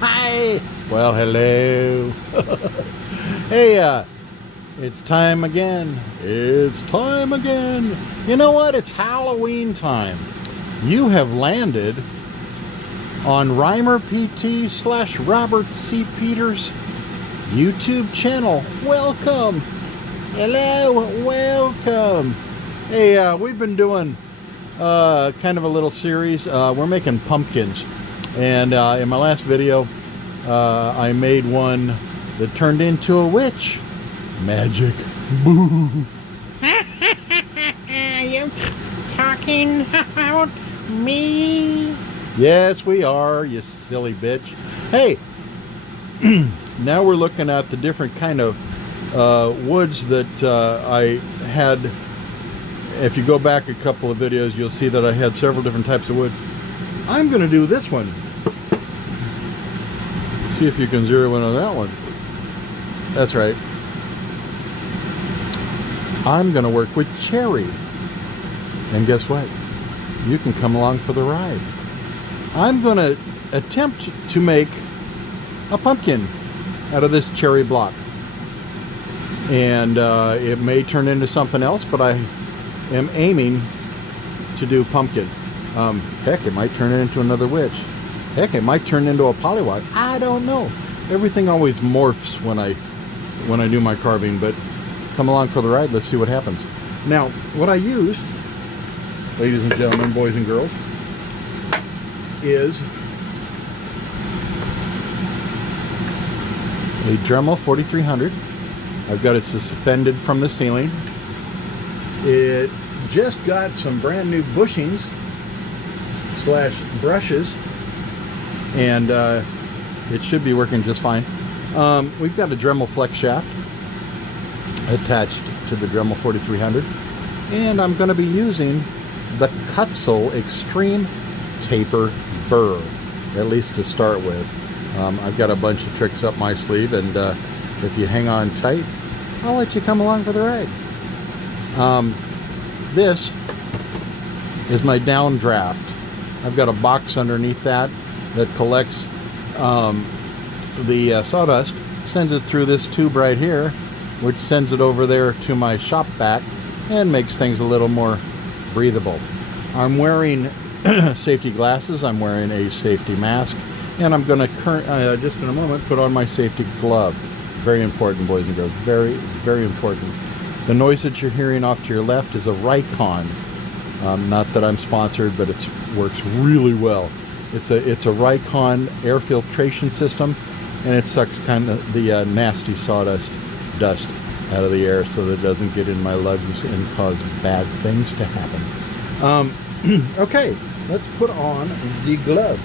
Hi. Well, hello. Hey, it's time again. It's time again. You know what? It's Halloween time. You have landed on Reimer PT / Robert C. Peters YouTube channel. Welcome. Hello. Welcome. Hey, we've been doing kind of a little series. We're making pumpkins. And in my last video, I made one that turned into a witch. Magic. Boo. You talking about me? Yes, we are, you silly bitch. Hey, now we're looking at the different kind of woods that I had. If you go back a couple of videos, you'll see that I had several different types of woods. I'm going to do this one. See if you can zero in on that one. That's right. I'm going to work with cherry. And guess what? You can come along for the ride. I'm going to attempt to make a pumpkin out of this cherry block. And it may turn into something else, but I am aiming to do pumpkin. Heck, it might turn it into another witch. Heck, it might turn into a pollywog. I don't know. Everything always morphs when I do my carving, but come along for the ride. Let's see what happens. Now, what I use, ladies and gentlemen, boys and girls, is a Dremel 4300. I've got it suspended from the ceiling. It just got some brand new bushings / brushes, and it should be working just fine. We've got a Dremel flex shaft attached to the Dremel 4300, and I'm going to be using the Cutzel Extreme Taper burr, at least to start with. I've got a bunch of tricks up my sleeve, and if you hang on tight, I'll let you come along for the ride. This is my downdraft. I've got a box underneath that collects the sawdust, sends it through this tube right here, which sends it over there to my shop vac and makes things a little more breathable. I'm wearing safety glasses, I'm wearing a safety mask, and I'm going to just in a moment put on my safety glove. Very important, boys and girls. Very, very important. The noise that you're hearing off to your left is a Raycon. Not that I'm sponsored, but it works really well. It's a Raycon air filtration system, and it sucks kind of the nasty sawdust dust out of the air so that it doesn't get in my lungs and cause bad things to happen. Okay, let's put on the glove.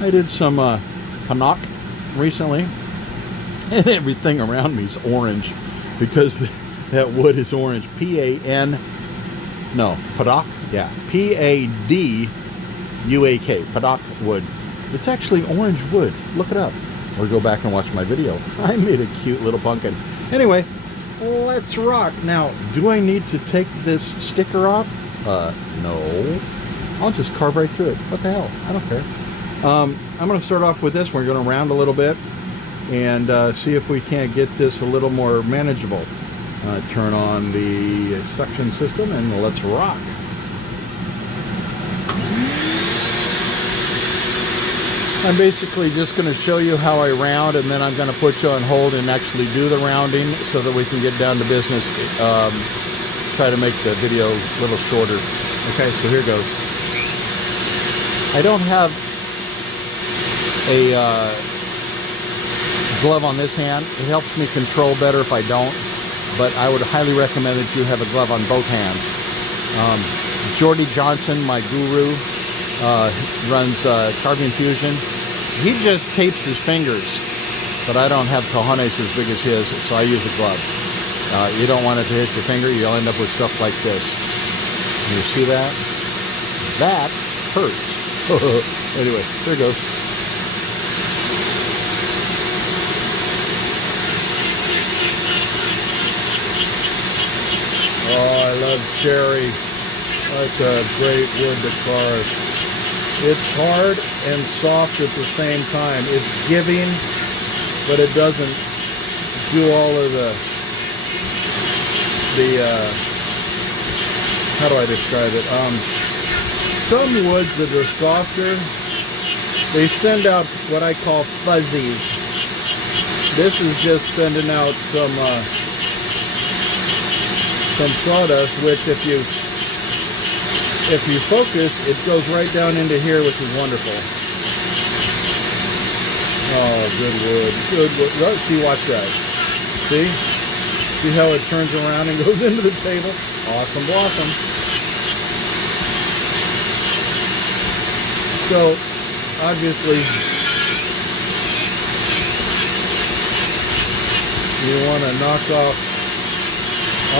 I did some Panak recently, and everything around me is orange because that wood is orange. Padak? Yeah, Paduak. Padak wood. It's actually orange wood. Look it up. Or go back and watch my video. I made a cute little pumpkin. Anyway, let's rock. Now, do I need to take this sticker off? No. I'll just carve right through it. What the hell? I don't care. I'm going to start off with this. We're going to round a little bit and see if we can't get this a little more manageable. Turn on the suction system and let's rock. I'm basically just going to show you how I round, and then I'm going to put you on hold and actually do the rounding so that we can get down to business. Try to make the video a little shorter. Okay, so here goes. I don't have a glove on this hand. It helps me control better if I don't, but I would highly recommend that you have a glove on both hands. Jordy Johnson, my guru, runs Carving Fusion. He just tapes his fingers, but I don't have cojones as big as his, so I use a glove. You don't want it to hit your finger. You'll end up with stuff like this. You see that? That hurts. Anyway, there it goes. Oh, I love cherry. That's a great wood to carve. It's hard and soft at the same time. It's giving, but it doesn't do all of the how do I describe it? Some woods that are softer, they send out what I call fuzzies. This is just sending out some sawdust, which if you focus, it goes right down into here, which is wonderful. Oh, good wood, good wood. Oh, see, watch that. See? See how it turns around and goes into the table? Awesome blossom. So, obviously, you want to knock off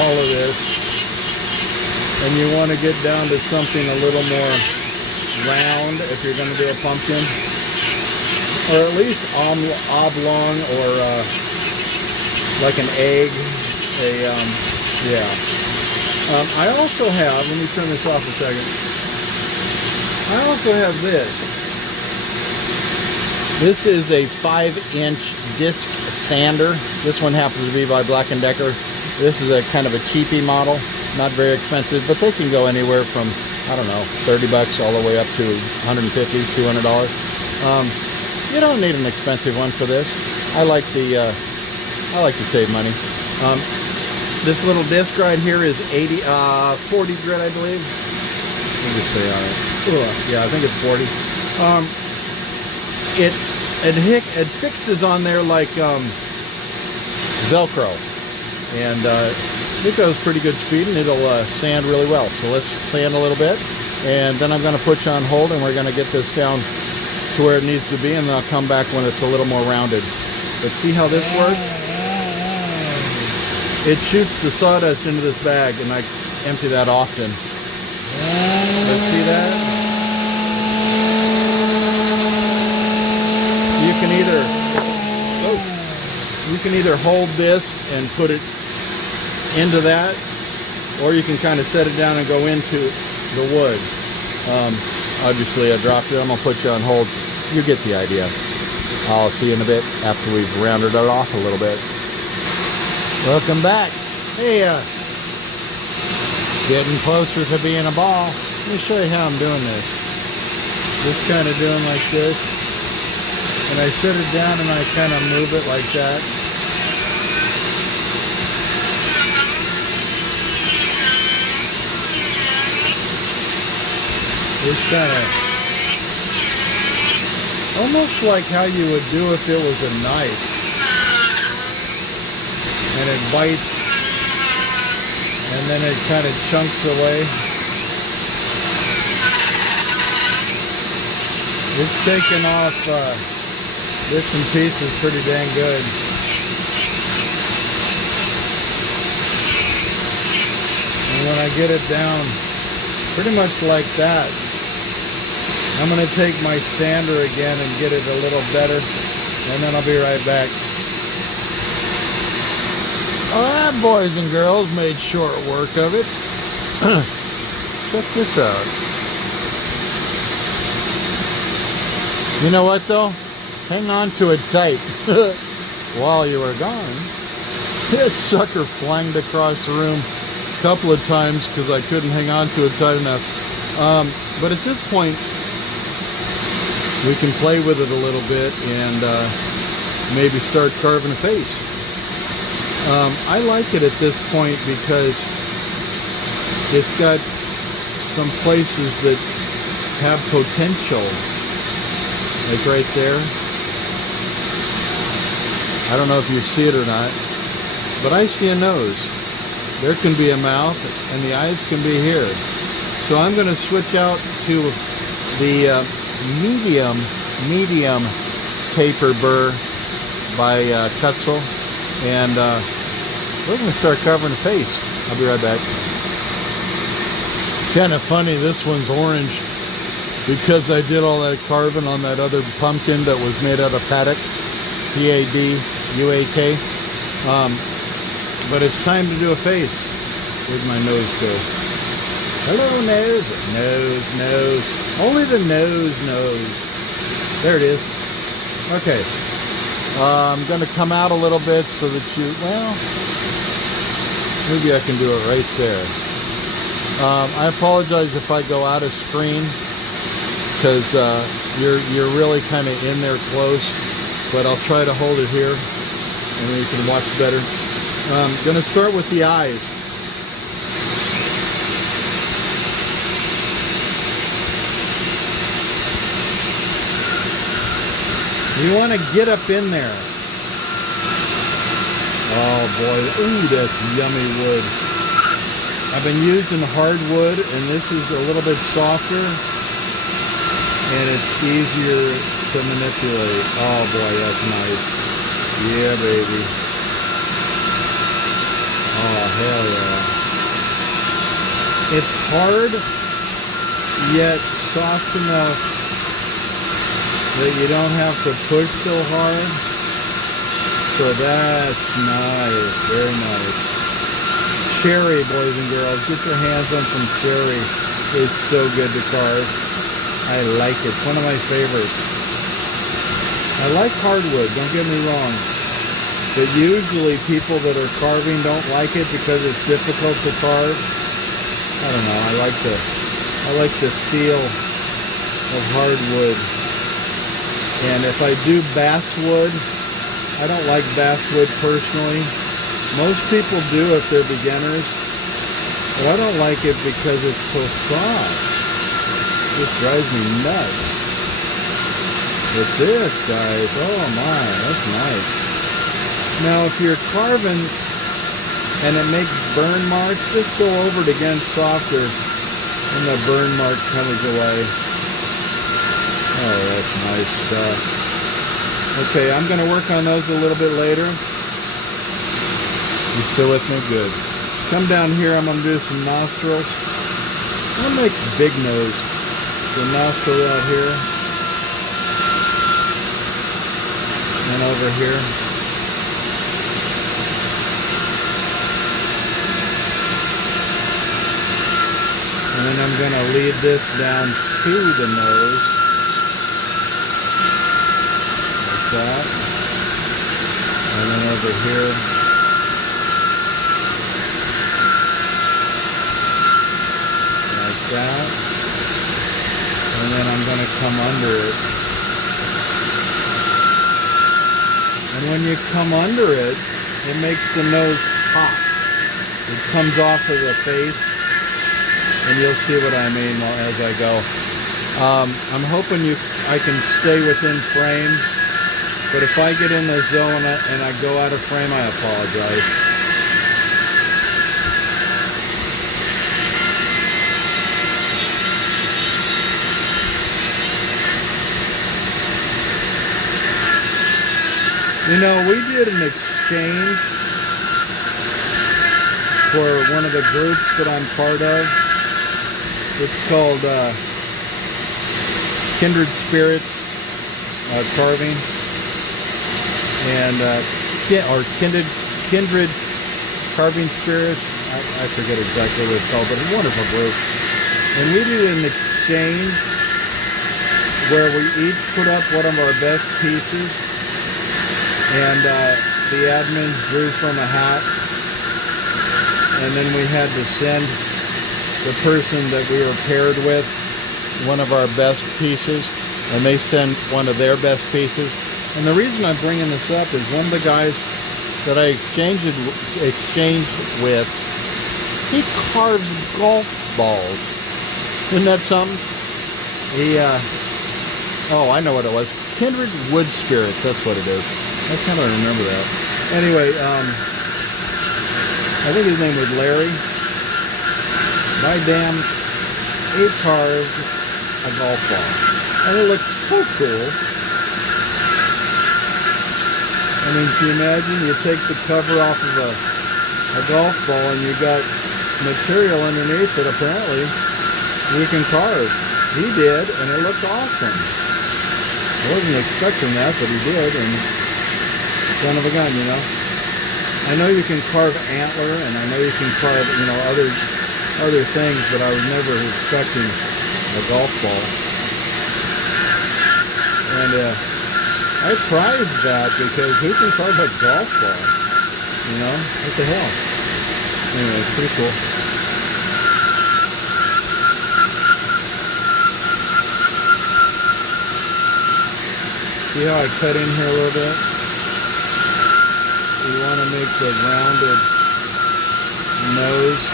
all of this, and you want to get down to something a little more round if you're going to do a pumpkin, or at least oblong, or like an egg. I also have, let me turn this off a second. I also have this. This is a 5-inch disc sander. This one happens to be by Black & Decker. This is a kind of a cheapy model, not very expensive, but they can go anywhere from, I don't know, 30 bucks all the way up to 150, $200. You don't need an expensive one for this. I like to save money. This little disc right here is 40 grit, I believe. Let me just say on it. Yeah, I think it's 40. It fixes on there like Velcro, and it goes pretty good speed, and it'll sand really well. So let's sand a little bit, and then I'm going to put you on hold, and we're going to get this down to where it needs to be, and then I'll come back when it's a little more rounded. But see how this works? It shoots the sawdust into this bag, and I empty that often. Let's see that? You can either hold this and put it into that, or you can kind of set it down and go into the wood. Obviously I dropped it. I'm gonna put you on hold. You get the idea. I'll see you in a bit after we've rounded it off a little bit. Welcome back. Hey, getting closer to being a ball. Let me show you how I'm doing this. Just kind of doing like this. And I set it down and I kind of move it like that. It's kind of almost like how you would do if it was a knife. And it bites, and then it kind of chunks away. It's taking off bits and pieces pretty dang good. And when I get it down pretty much like that, I'm going to take my sander again and get it a little better, and then I'll be right back. Alright, boys and girls, made short work of it. Check this out. You know what though? Hang on to it tight. While you were gone, that sucker flanged across the room a couple of times because I couldn't hang on to it tight enough. But at this point, we can play with it a little bit and maybe start carving a face. I like it at this point because it's got some places that have potential. Like right there. I don't know if you see it or not, but I see a nose. There can be a mouth, and the eyes can be here. So I'm going to switch out to the medium taper burr by Kutzel, and we're going to start covering the face. I'll be right back. Kind of funny, this one's orange because I did all that carving on that other pumpkin that was made out of paddock, P-A-D-U-A-K. But it's time to do a face. Where'd my nose go? Hello, nose. Nose. Only the nose knows. There it is. Okay. I'm going to come out a little bit so that you, well, maybe I can do it right there. I apologize if I go out of screen because you're really kind of in there close, but I'll try to hold it here and then you can watch better. I'm going to start with the eyes. You want to get up in there. Oh boy, ooh, that's yummy wood. I've been using hardwood, and this is a little bit softer, and it's easier to manipulate. Oh boy, that's nice. Yeah, baby. Oh, hell yeah. It's hard, yet soft enough that you don't have to push so hard. So that's nice, very nice. Cherry, boys and girls, get your hands on some cherry. It's so good to carve. I like it. It's one of my favorites. I like hardwood, don't get me wrong. But usually people that are carving don't like it because it's difficult to carve. I don't know, I like the feel of hardwood. And if I do basswood, I don't like basswood personally. Most people do if they're beginners, but I don't like it because it's so soft. It just drives me nuts. But this, guys, oh my, that's nice. Now, if you're carving and it makes burn marks, just go over it again softer and the burn mark comes away. Oh, that's nice stuff. Okay, I'm going to work on those a little bit later. You still with me? Good. Come down here, I'm going to do some nostrils. I'm going to make a big nose. The nostril out here. And over here. And then I'm going to lead this down to the nose. Like that. And then over here. That, and then I'm going to come under it. And when you come under it, it makes the nose pop. It comes off of the face, and you'll see what I mean as I go. I'm hoping I can stay within frames, but if I get in the zone and I go out of frame, I apologize. You know, we did an exchange for one of the groups that I'm part of. It's called Kindred Spirits Carving, and or Kindred Carving Spirits. I forget exactly what it's called, but it's a wonderful group. And we did an exchange where we each put up one of our best pieces. And the admins drew from a hat, and then we had to send the person that we were paired with one of our best pieces, and they send one of their best pieces. And the reason I'm bringing this up is one of the guys that I exchanged with, he carves golf balls. Isn't that something? He, oh, I know what it was. Kindred Wood Spirits, that's what it is. I kind of remember that. Anyway, I think his name was Larry. By damn, he carved a golf ball. And it looks so cool. I mean, can you imagine? You take the cover off of a golf ball and you got material underneath it, apparently. You can carve. He did, and it looked awesome. I wasn't expecting that, but he did, and son of a gun, you know. I know you can carve antler, and I know you can carve, you know, other things, but I was never expecting a golf ball. And I prize that because who can carve a golf ball? You know, what the hell? Anyway, it's pretty cool. See how I cut in here a little bit? You want to make the rounded nose.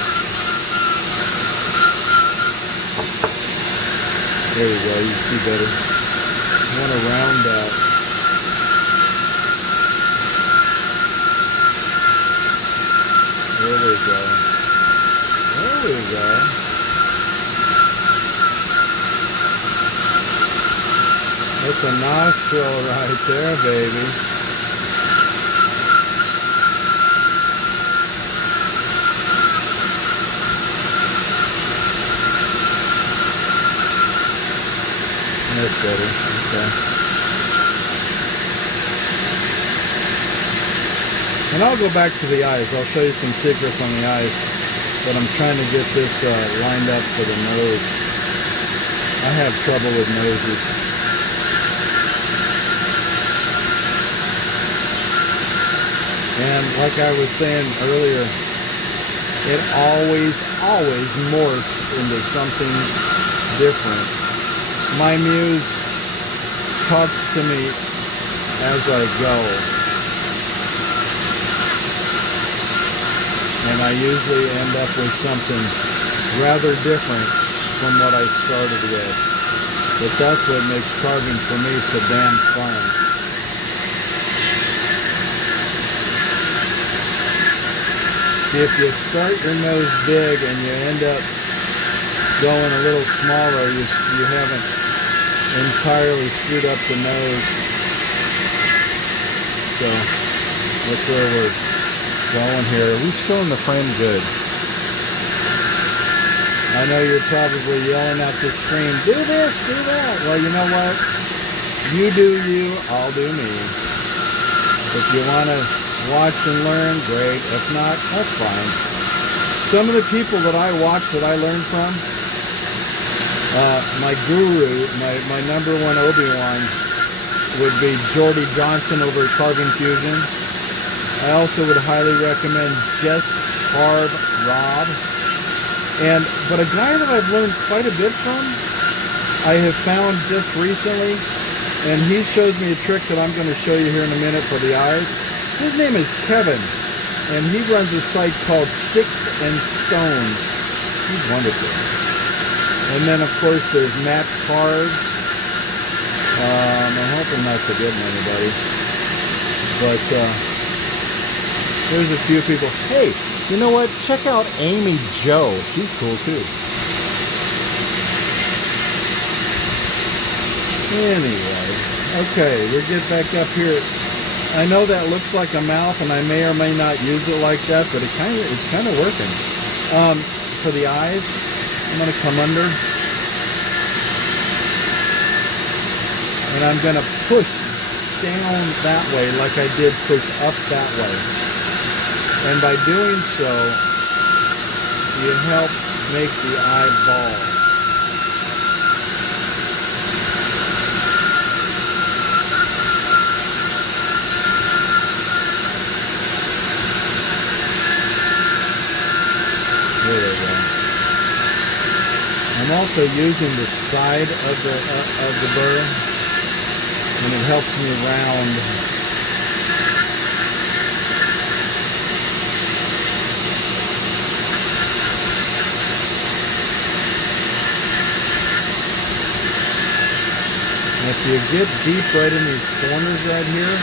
There you go, you can see better. You want to round that. There we go. There we go. That's a nostril right there, baby. That's better. Okay. And I'll go back to the eyes. I'll show you some secrets on the eyes. But I'm trying to get this lined up for the nose. I have trouble with noses. And like I was saying earlier, it always morphs into something different. My muse talks to me as I go. And I usually end up with something rather different from what I started with. But that's what makes carving for me so damn fun. If you start your nose big and you end up going a little smaller, you haven't entirely screwed up the nose. So that's where we're going here. Are we still in the frame? Good. I know you're probably yelling at the screen, do this, do that. Well, you know what? You do you, I'll do me. If you want to watch and learn, great. If not, that's fine. Some of the people that I watch that I learn from, my guru, my number one Obi-Wan would be Jordy Johnson over at Carve Fusion. I also would highly recommend Just Carve Rob. But a guy that I've learned quite a bit from, I have found just recently, and he shows me a trick that I'm going to show you here in a minute for the eyes. His name is Kevin, and he runs a site called Sticks and Stones. He's wonderful. And then, of course, there's Matt Carve. I'm hoping not forgetting anybody. But there's a few people. Hey, you know what? Check out Amy Jo. She's cool, too. Anyway, okay, we'll get back up here. I know that looks like a mouth, and I may or may not use it like that, but it's kind of working. For the eyes, I'm going to come under, and I'm going to push down that way like I did push up that way. And by doing so, you help make the eyeball. There we go. I'm also using the side of the burr, and it helps me round. If you get deep right in these corners right here,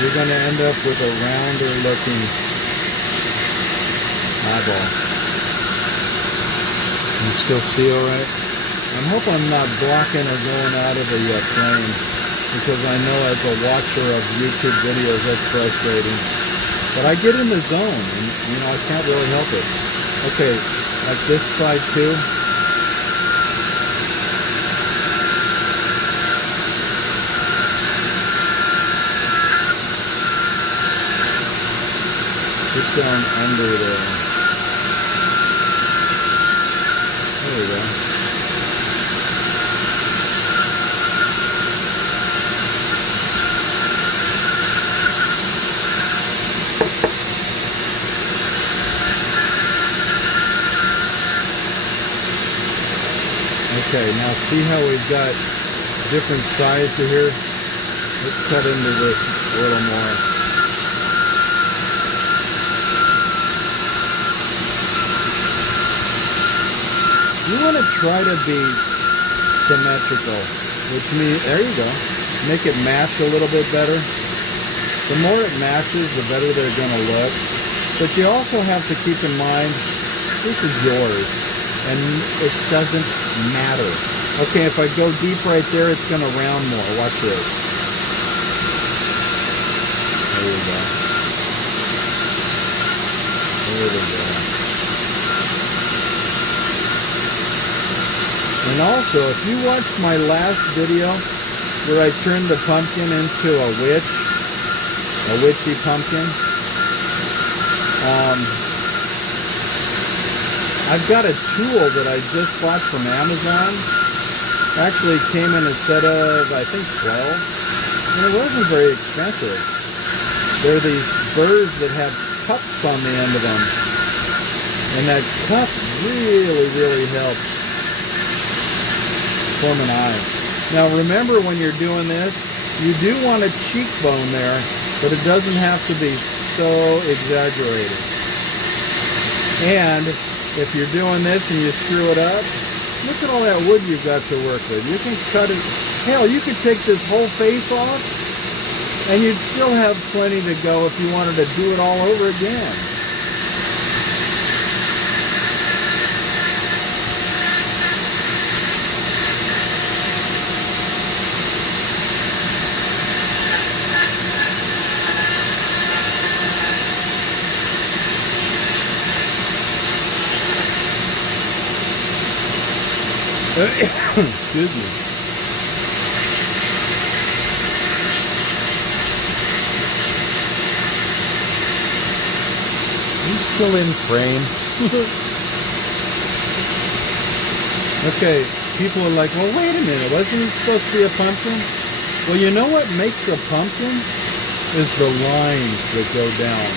you're going to end up with a rounder looking eyeball. You still see all right? I hope I'm not blocking or going out of the frame, because I know as a watcher of YouTube videos that's frustrating. But I get in the zone, and you know, I can't really help it. Okay, like this side too. Get down under there. There we go. Okay, now see how we've got different sides to here? Let's cut into this a little more. You want to try to be symmetrical, which means, there you go, make it match a little bit better. The more it matches, the better they're going to look. But you also have to keep in mind, this is yours, and it doesn't matter. Okay, if I go deep right there, it's going to round more. Watch this. There we go. There we go. And also, if you watched my last video where I turned the pumpkin into a witchy pumpkin, I've got a tool that I just bought from Amazon. Actually came in a set of, I think, 12. And it wasn't very expensive. They're these burrs that have cups on the end of them. And that cup really, really helps form an eye. Now remember, when you're doing this, you do want a cheekbone there, but it doesn't have to be so exaggerated. And if you're doing this and you screw it up, look at all that wood you've got to work with. You can cut it. Hell, you could take this whole face off and you'd still have plenty to go if you wanted to do it all over again. Excuse me. He's still in frame. Okay, people are like, well, wait a minute, wasn't he supposed to be a pumpkin? Well, you know what makes a pumpkin? Is the lines that go down.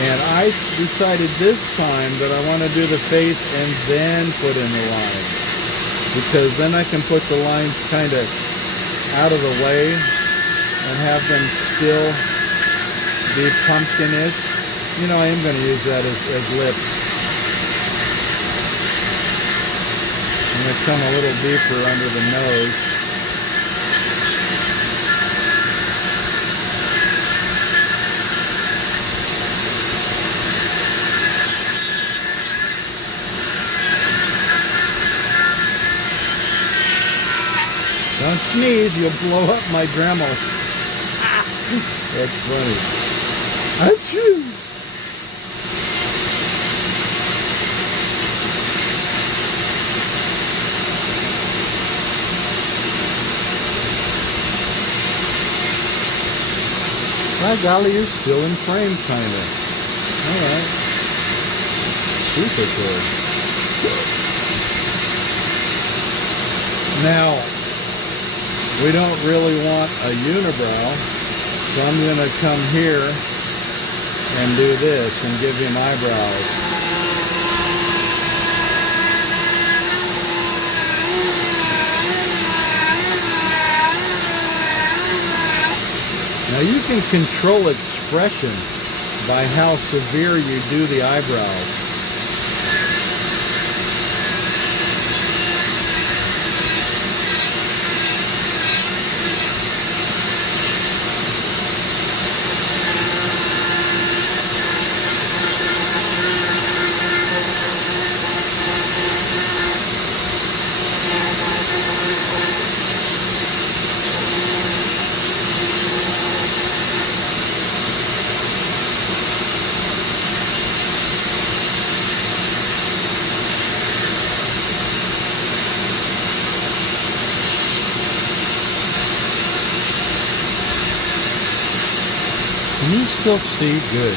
And I decided this time that I want to do the face and then put in the lines. Because then I can put the lines kind of out of the way and have them still be pumpkinish. You know, I am going to use that as lips. I'm going to come a little deeper under the nose. Don't sneeze, you'll blow up my Dremel. That's funny. Achoo! By golly, you're still in frame, kind of. Alright. Super good. Now, we don't really want a unibrow, so I'm going to come here and do this and give him eyebrows. Now you can control expression by how severe you do the eyebrows. Can you still see good?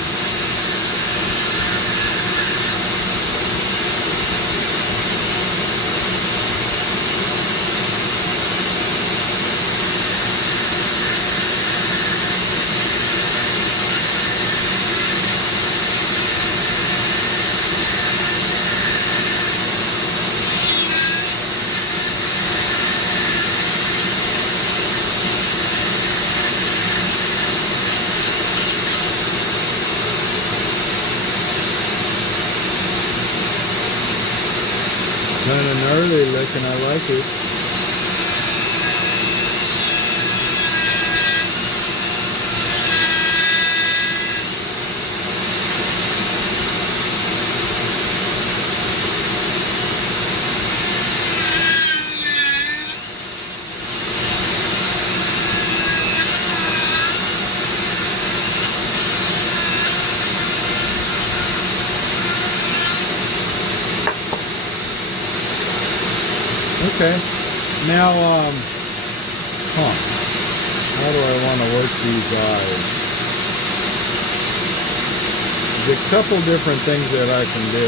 gnarly looking. I like it. Okay. Now, how do I want to work these eyes? There's a couple different things that I can do.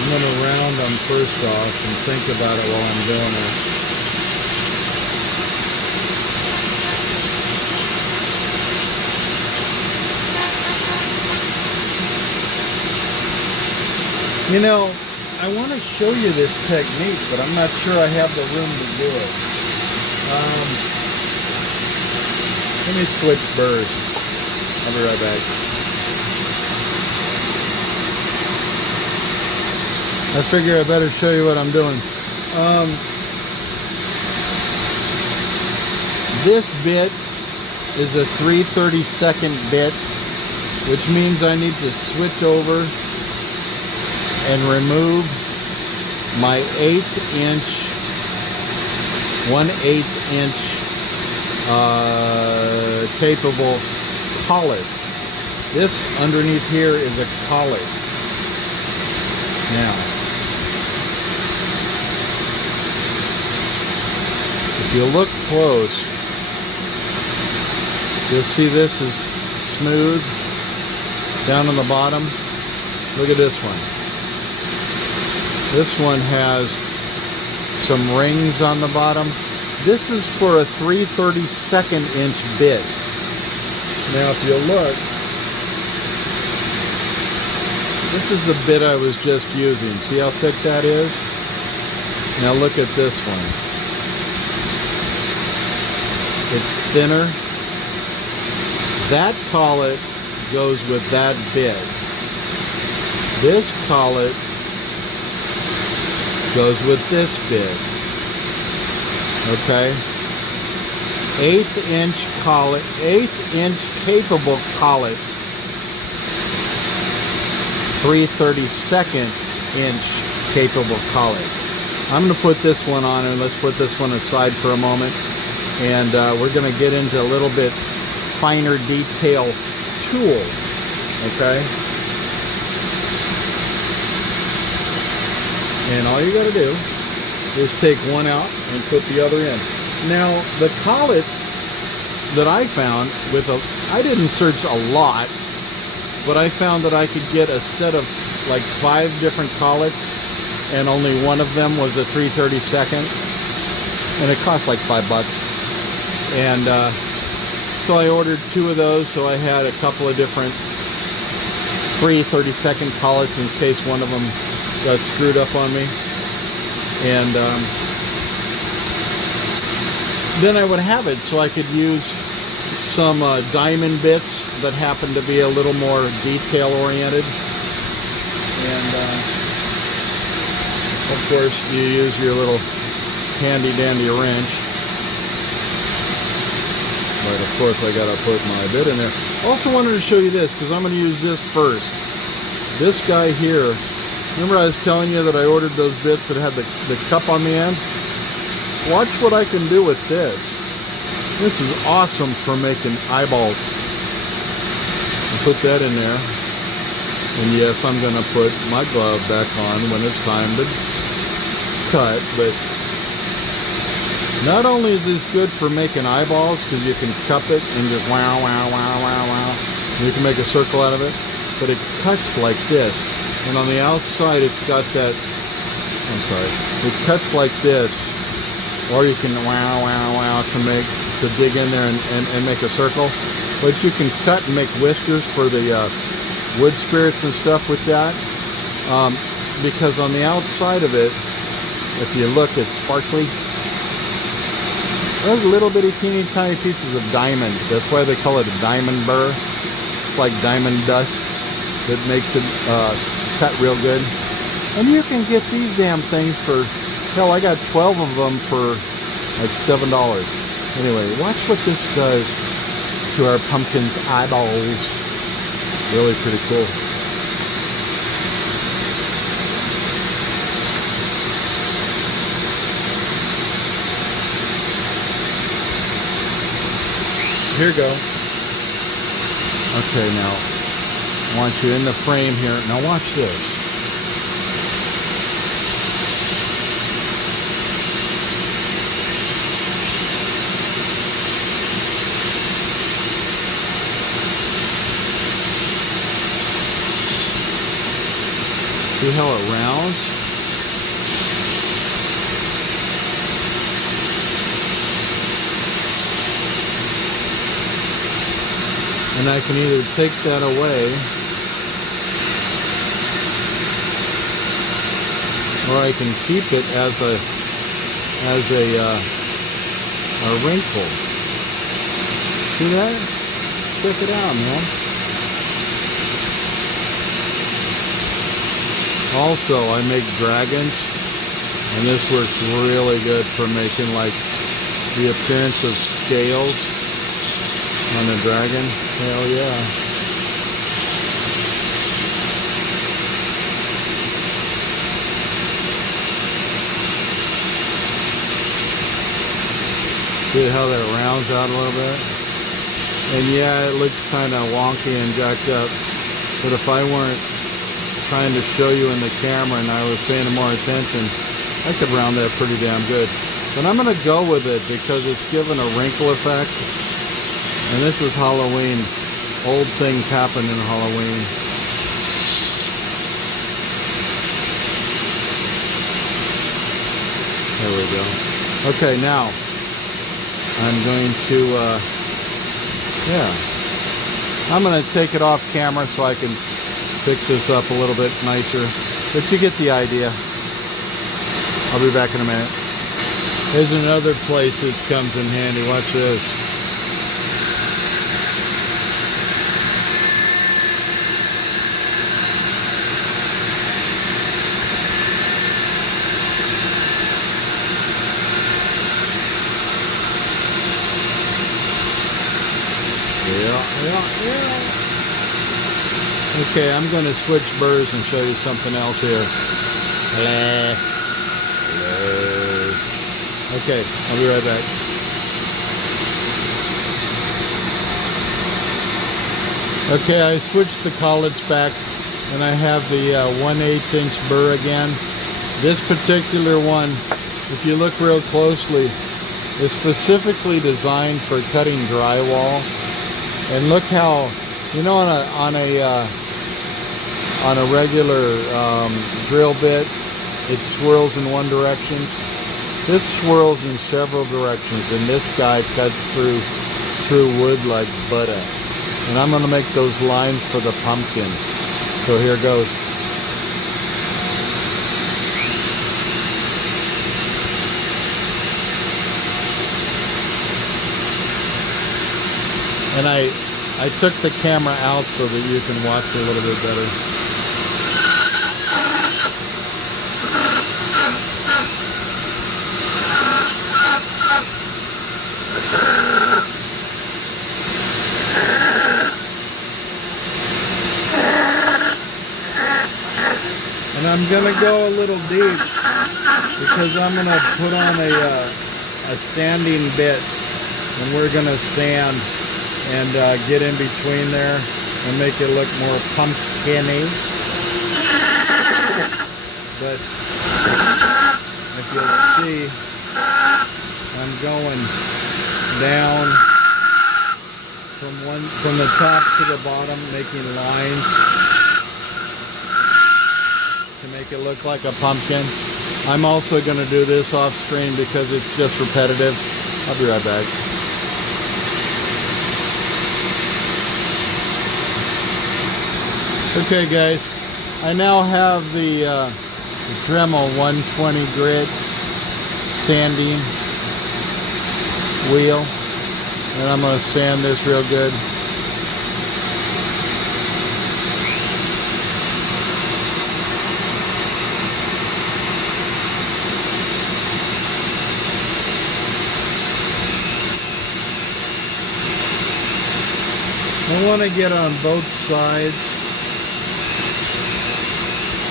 I'm going to round them first off and think about it while I'm doing it. You know, I want to show you this technique, but I'm not sure I have the room to do it. Let me switch burrs. I'll be right back. I figure I better show you what I'm doing. This bit is a 3/32 bit, which means I need to switch over and remove my 1/8 inch capable collet. This underneath here is a collet. Now, if you look close, you'll see this is smooth down on the bottom. Look at this one. This one has some rings on the bottom. This is for a 3/32 inch bit. Now if you look, this is the bit I was just using. See how thick that is? Now look at this one. It's thinner. That collet goes with that bit. This collet goes with this bit. Okay, 1/8 inch collet, 1/8 inch capable collet, 3/32 inch capable collet. I'm going to put this one on, and let's put this one aside for a moment, and we're going to get into a little bit finer detail tool. Okay. And all you got to do is take one out and put the other in. Now, the collet that I found I didn't search a lot, but I found that I could get a set of like 5 different collets, and only one of them was a 3/32, and it cost like $5. And so I ordered 2 of those, so I had a couple of different 3/32 collets in case one of them got screwed up on me. And then I would have it so I could use some diamond bits that happen to be a little more detail oriented. And of course you use your little handy dandy wrench. But of course I gotta put my bit in there. Also wanted to show you this because I'm going to use this first. This guy here. Remember I was telling you that I ordered those bits that had the cup on the end? Watch what I can do with this. This is awesome for making eyeballs. I'll put that in there. And yes, I'm going to put my glove back on when it's time to cut. But not only is this good for making eyeballs, because you can cup it and just wow, wow, wow, wow, wow. And you can make a circle out of it. But it cuts like this. And on the outside, it's got that, it cuts like this, or you can wow, wow, wow to dig in there and make a circle. But you can cut and make whiskers for the wood spirits and stuff with that. Because on the outside of it, if you look, it's sparkly. Those little bitty teeny tiny pieces of diamond. That's why they call it a diamond burr. It's like diamond dust. that makes it cut real good. And you can get these damn things for, hell, I got 12 of them for like $7. Anyway, watch what this does to our pumpkin's eyeballs. Really pretty cool. Here you go. Okay, now I want you in the frame here. Now watch this. See how it rounds? And I can either take that away, or I can keep it as a wrinkle. See that? Check it out, man. Also, I make dragons, and this works really good for making like the appearance of scales on a dragon. Hell yeah. See how that rounds out a little bit? And yeah, it looks kind of wonky and jacked up, but if I weren't trying to show you in the camera and I was paying more attention, I could round that pretty damn good. But I'm going to go with it because it's given a wrinkle effect. And this is Halloween. Old things happen in Halloween. There we go. Okay, now I'm going to, I'm going to take it off camera so I can fix this up a little bit nicer. But you get the idea. I'll be back in a minute. Here's another place this comes in handy. Watch this. Yeah. Okay, I'm going to switch burrs and show you something else here. Hello. Okay, I'll be right back. Okay, I switched the collets back and I have the 1/8 inch burr again. This particular one, if you look real closely, is specifically designed for cutting drywall. And look how, you know, on a regular drill bit, it swirls in one direction. This swirls in several directions, and this guy cuts through wood like butter. And I'm going to make those lines for the pumpkin. So here goes. And I took the camera out so that you can watch a little bit better. And I'm gonna go a little deep because I'm gonna put on a sanding bit, and we're gonna sand and get in between there and make it look more pumpkin-y. But if you'll see, I'm going down from the top to the bottom, making lines to make it look like a pumpkin. I'm also going to do this off screen because it's just repetitive. I'll be right back. Okay guys, I now have the Dremel 120 grit sanding wheel, and I'm going to sand this real good. want to get on both sides.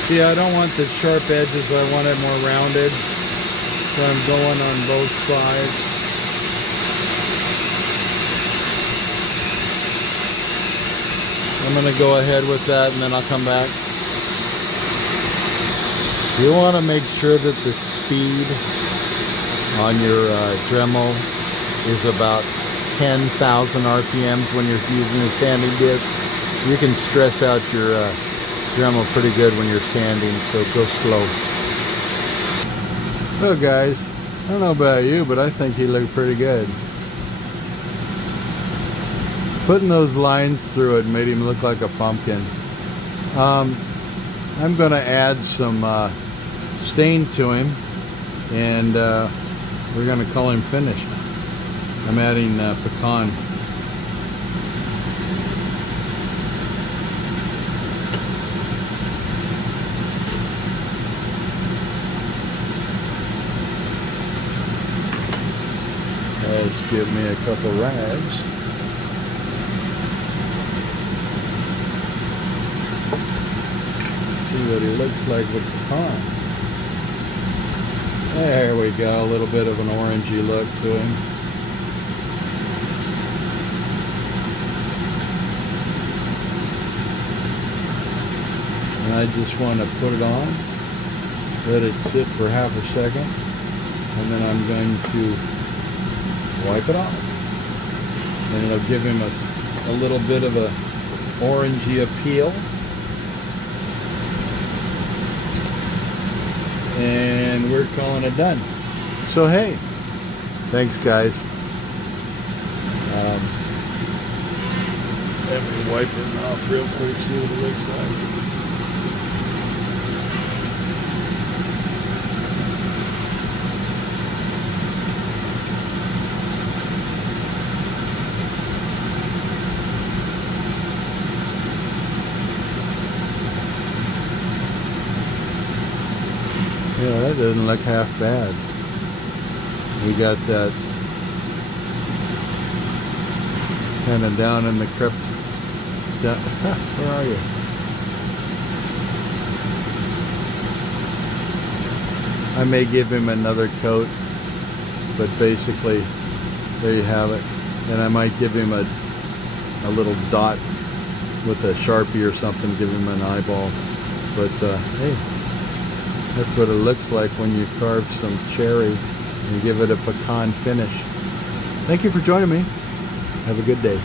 See, I don't want the sharp edges, I want it more rounded. So I'm going on both sides. I'm going to go ahead with that and then I'll come back. You want to make sure that the speed on your Dremel is about 10,000 RPMs when you're using a sanding disc. You can stress out your Dremel pretty good when you're sanding, so go slow. So guys, I don't know about you, but I think he looked pretty good. Putting those lines through it made him look like a pumpkin. I'm going to add some stain to him, and we're going to call him finished. I'm adding pecan. Let's give me a couple rags. See what he looks like with pecan. There we go, a little bit of an orangey look to him. And I just want to put it on, let it sit for half a second, and then I'm going to wipe it off. And it'll give him a little bit of a orangey appeal. And we're calling it done. So hey, thanks guys. Let me wipe it off real quick, see what it looks like. Yeah, that doesn't look half bad. We got that kind of down in the crypt. Where are you? I may give him another coat, but basically, there you have it. And I might give him a little dot with a Sharpie or something, give him an eyeball. But hey. That's what it looks like when you carve some cherry and give it a pecan finish. Thank you for joining me. Have a good day.